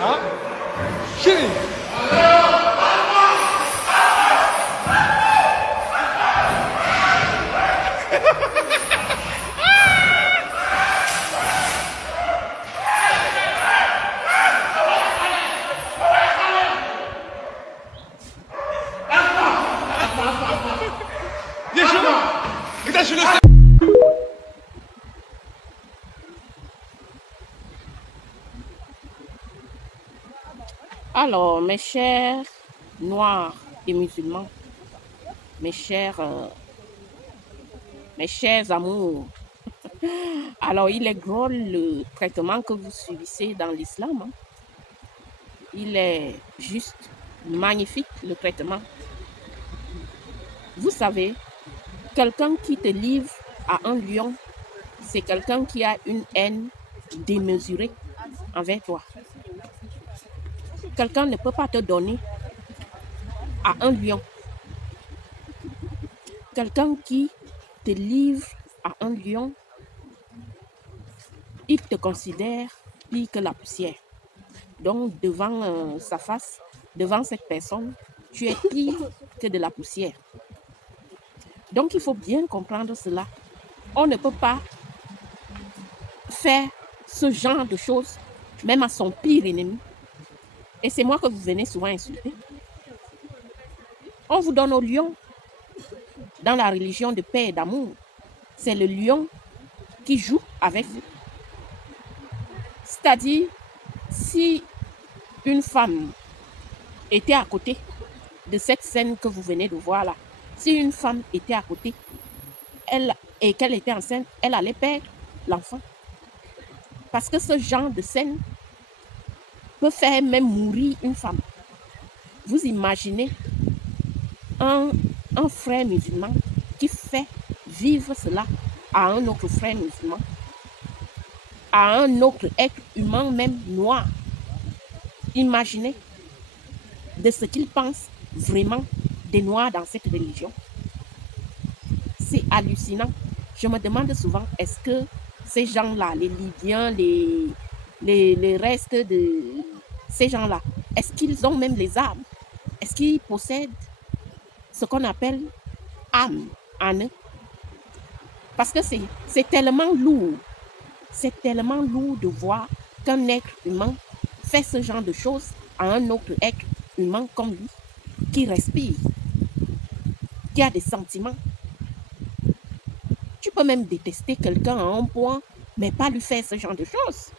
Hein? Chérie. Viens chez moi. Regarde, je le fais. Alors, mes chers noirs et musulmans, mes chers amours, alors il est drôle le traitement que vous subissez dans l'islam, hein. Il est juste magnifique le traitement. Vous savez, quelqu'un qui te livre à un lion, c'est quelqu'un qui a une haine démesurée envers toi. Quelqu'un ne peut pas te donner à un lion. Quelqu'un qui te livre à un lion, il te considère pire que la poussière. Donc, devant sa face, devant cette personne, tu es pire que de la poussière. Donc, il faut bien comprendre cela. On ne peut pas faire ce genre de choses, même à son pire ennemi. Et c'est moi que vous venez souvent insulter. On vous donne au lion. Dans la religion de paix et d'amour, c'est le lion qui joue avec vous. C'est-à-dire, si une femme était à côté de cette scène que vous venez de voir là, si une femme était à côté et qu'elle était enceinte, elle allait perdre l'enfant. Parce que ce genre de scène peut faire même mourir une femme. Vous imaginez un frère musulman qui fait vivre cela à un autre frère musulman, à un autre être humain même noir. Imaginez de ce qu'il pense vraiment des noirs dans cette religion. C'est hallucinant. Je me demande souvent, est-ce que ces gens-là, les Libyens, les restes de ces gens-là, est-ce qu'ils ont même les armes? Est-ce qu'ils possèdent ce qu'on appelle âme en eux? Parce que c'est tellement lourd. C'est tellement lourd de voir qu'un être humain fait ce genre de choses à un autre être humain comme lui, qui respire, qui a des sentiments. Tu peux même détester quelqu'un à un point, mais pas lui faire ce genre de choses.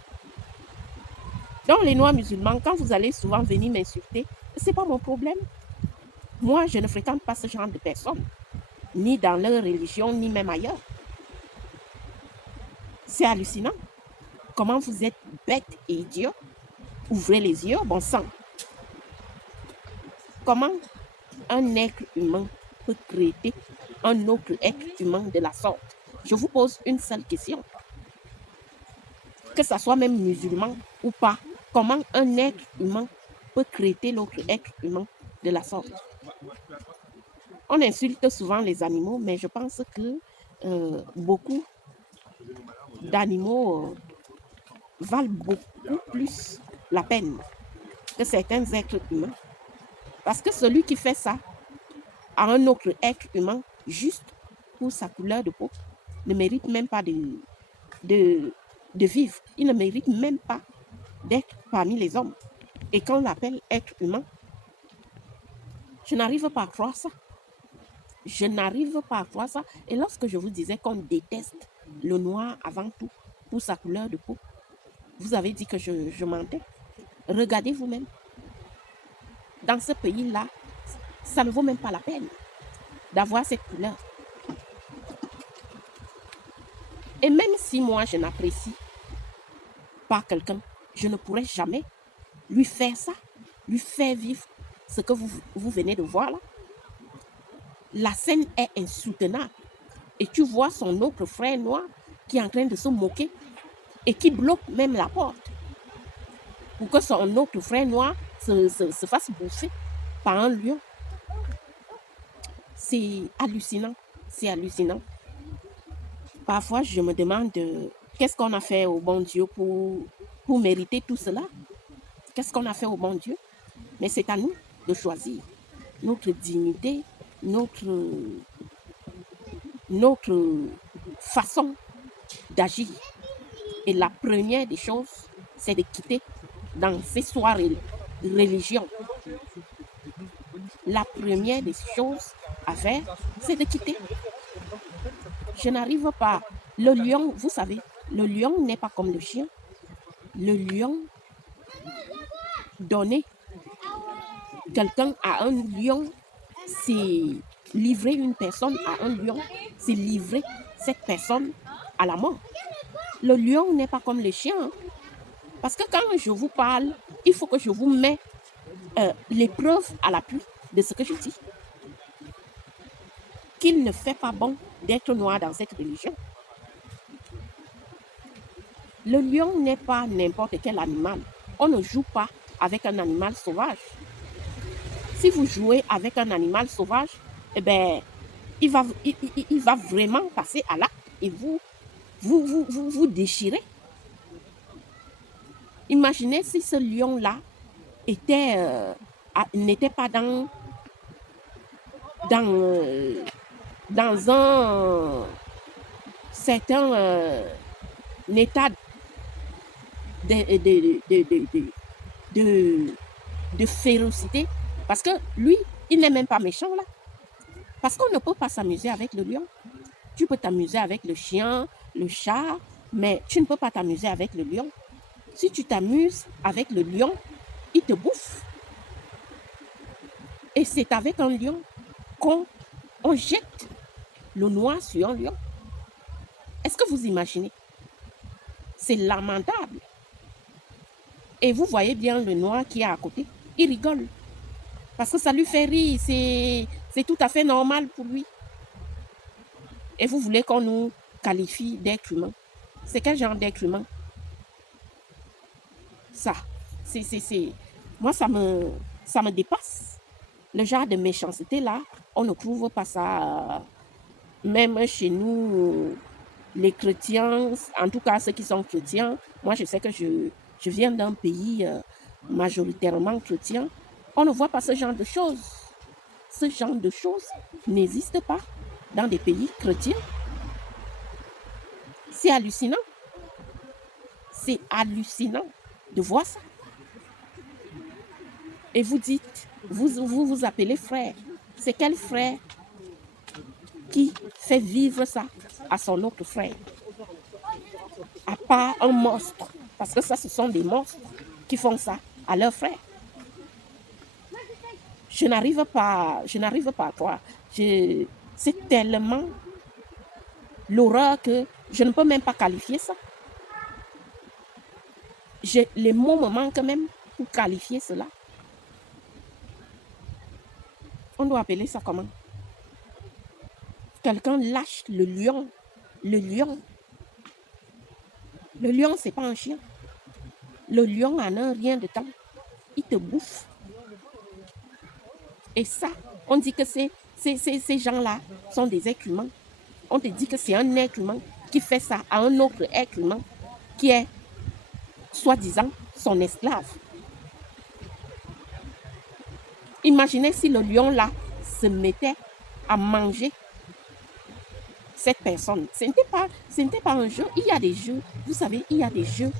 Donc les noirs musulmans, quand vous allez souvent venir m'insulter, c'est pas mon problème. Moi, je ne fréquente pas ce genre de personnes, ni dans leur religion, ni même ailleurs. C'est hallucinant. Comment vous êtes bêtes et idiots? Ouvrez les yeux, bon sang. Comment un être humain peut traiter un autre être humain de la sorte? Je vous pose une seule question. Que ça soit même musulman ou pas, comment un être humain peut traiter l'autre être humain de la sorte? On insulte souvent les animaux, mais je pense que beaucoup d'animaux valent beaucoup plus la peine que certains êtres humains. Parce que celui qui fait ça à un autre être humain, juste pour sa couleur de peau, ne mérite même pas de vivre. Il ne mérite même pas d'être parmi les hommes. Et qu'on l'appelle être humain, je n'arrive pas à croire ça. Je n'arrive pas à croire ça. Et lorsque je vous disais qu'on déteste le noir avant tout pour sa couleur de peau, vous avez dit que je mentais. Regardez vous-même. Dans ce pays-là, ça ne vaut même pas la peine d'avoir cette couleur. Et même si moi, je n'apprécie pas quelqu'un, je ne pourrais jamais lui faire ça, lui faire vivre ce que vous venez de voir là. La scène est insoutenable. Et tu vois son autre frère noir qui est en train de se moquer et qui bloque même la porte pour que son autre frère noir se fasse bouffer par un lion. C'est hallucinant. C'est hallucinant. Parfois, je me demande Qu'est-ce qu'on a fait au bon Dieu pour mériter tout cela? Qu'est-ce qu'on a fait au bon Dieu? Mais c'est à nous de choisir notre dignité, notre façon d'agir. Et la première des choses, c'est de quitter dans ces soirées religions. La première des choses à faire, c'est de quitter. Je n'arrive pas. Le lion, vous savez, le lion n'est pas comme le chien. Le lion, donner quelqu'un à un lion, c'est livrer une personne à un lion, c'est livrer cette personne à la mort. Le lion n'est pas comme le chien. Hein. Parce que quand je vous parle, il faut que je vous mette les preuves à l'appui de ce que je dis. Qu'il ne fait pas bon d'être noir dans cette religion. Le lion n'est pas n'importe quel animal. On ne joue pas avec un animal sauvage. Si vous jouez avec un animal sauvage, eh ben, il va vraiment passer à l'acte et vous déchirez. Imaginez si ce lion-là n'était pas dans un certain état de férocité. Parce que lui, il n'est même pas méchant là. Parce qu'on ne peut pas s'amuser avec le lion. Tu peux t'amuser avec le chien, le chat, mais tu ne peux pas t'amuser avec le lion. Si tu t'amuses avec le lion, il te bouffe. Et c'est avec un lion qu'on jette le noir sur un lion. Est-ce que vous imaginez? C'est lamentable. Et vous voyez bien le noir qui est à côté. Il rigole. Parce que ça lui fait rire. C'est tout à fait normal pour lui. Et vous voulez qu'on nous qualifie d'être humain. C'est quel genre d'être humain? Ça, moi, ça me dépasse. Le genre de méchanceté là, on ne trouve pas ça, même chez nous, les chrétiens, en tout cas ceux qui sont chrétiens. Moi, je sais que je viens d'un pays majoritairement chrétien. On ne voit pas ce genre de choses. Ce genre de choses n'existe pas dans des pays chrétiens. C'est hallucinant. C'est hallucinant de voir ça. Et vous dites, vous appelez frère. C'est quel frère qui fait vivre ça à son autre frère? À part un monstre. Parce que ça, ce sont des monstres qui font ça à leur frère. Je n'arrive pas à croire. C'est tellement l'horreur que je ne peux même pas qualifier ça. Les mots me manquent même pour qualifier cela. On doit appeler ça comment? Quelqu'un lâche le lion. Le lion. Le lion, c'est pas un chien. Le lion en a rien de temps. Il te bouffe. Et ça, on dit que ces gens-là sont des êtres humains. On te dit que c'est un être humain qui fait ça à un autre être humain qui est, soi-disant, son esclave. Imaginez si le lion-là se mettait à manger cette personne. Ce n'était pas un jeu. Il y a des jeux. Vous savez, il y a des jeux.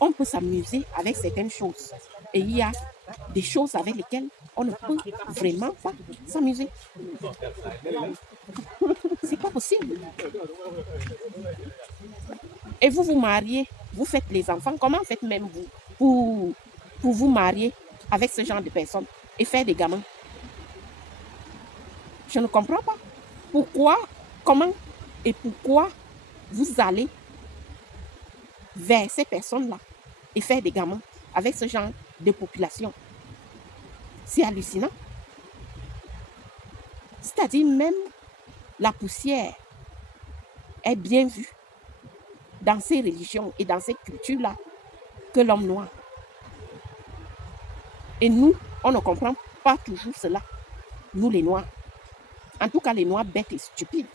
On peut s'amuser avec certaines choses. Et il y a des choses avec lesquelles on ne peut vraiment pas s'amuser. C'est pas possible. Et vous vous mariez, vous faites les enfants. Comment faites même vous pour vous marier avec ce genre de personnes et faire des gamins? Je ne comprends pas. Pourquoi, comment et pourquoi vous allez vers ces personnes-là et faire des gamins avec ce genre de population? C'est hallucinant. C'est-à-dire même la poussière est bien vue dans ces religions et dans ces cultures-là que l'homme noir. Et nous, on ne comprend pas toujours cela. Nous les noirs. En tout cas, les noirs bêtes et stupides.